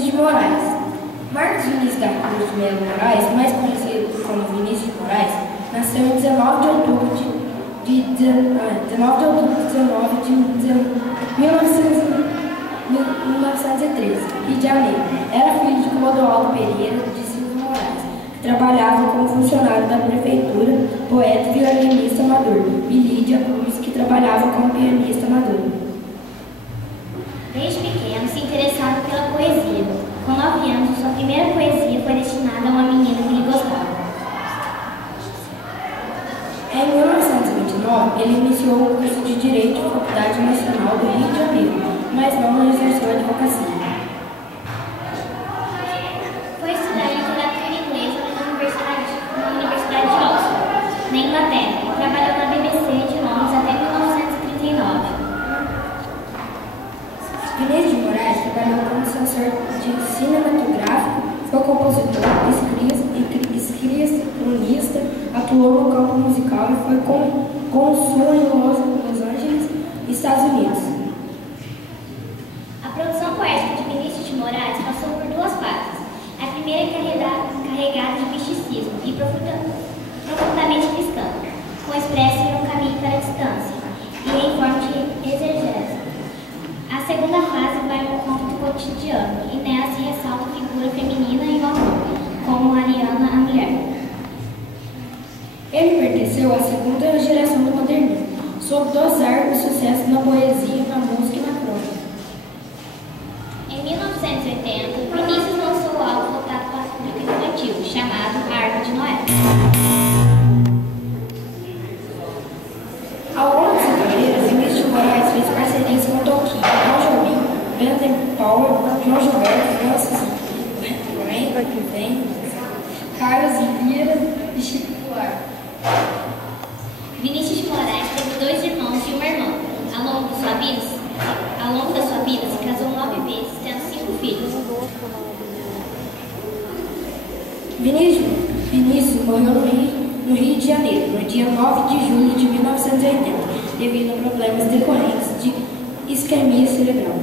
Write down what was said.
Vinícius de Moraes. Marcos Vinícius da Cruz de Melo Moraes, mais conhecido como Vinícius de Moraes, nasceu em 19 de outubro de 1913, Rio de Janeiro. Era filho de Clodoaldo Pereira de Silva Moraes, que trabalhava como funcionário da prefeitura, poeta e violinista amador, e Lídia Cruz, que trabalhava como pianista amador. Desde pequeno se interessava pela poesia. Com 9 anos, sua primeira poesia foi destinada a uma menina que lhe gostava. Em 1929, ele iniciou o curso de Direito na Faculdade Nacional do Rio de Janeiro, mas não exerceu a advocacia. Foi estudar literatura inglesa na Universidade de Oxford, na Inglaterra, e trabalhou na BBC de Londres até 1939. Vinícius de Moraes trabalhou como censor de cinematográfico, foi compositor, cronista, atuou no campo musical e foi consul em Los Angeles, Estados Unidos. A produção poética de Vinícius de Moraes passou por 2 fases. A primeira carregada de misticismo e profundamente cristã, com expresso em Um Caminho para a Distância e em forma de exegese. A segunda fase vai ao encontro do cotidiano, e nela se ressalta a figura feminina e o amor, como Mariana, a mulher. Ele pertenceu à segunda geração do modernismo, soube dosar o sucesso na poesia, na música e na crônica. Em 1980, Vinícius lançou o álbum voltado para o público infantil, chamado A Arca de Noé. Ao longo de sua carreira, Vinícius de Moraes fez parcerias com Toquinho, Tom Jobim, Brandon Powell, João Gilberto, Francis Rain, Carlos Vieira e Chico Buarque. Vinícius de Moraes teve 2 irmãos e uma irmã. Ao longo da sua vida, se casou 9 vezes, tendo 5 filhos. Vinícius morreu no Rio de Janeiro, no dia 9 de julho de 1980, devido a problemas decorrentes de isquemia cerebral.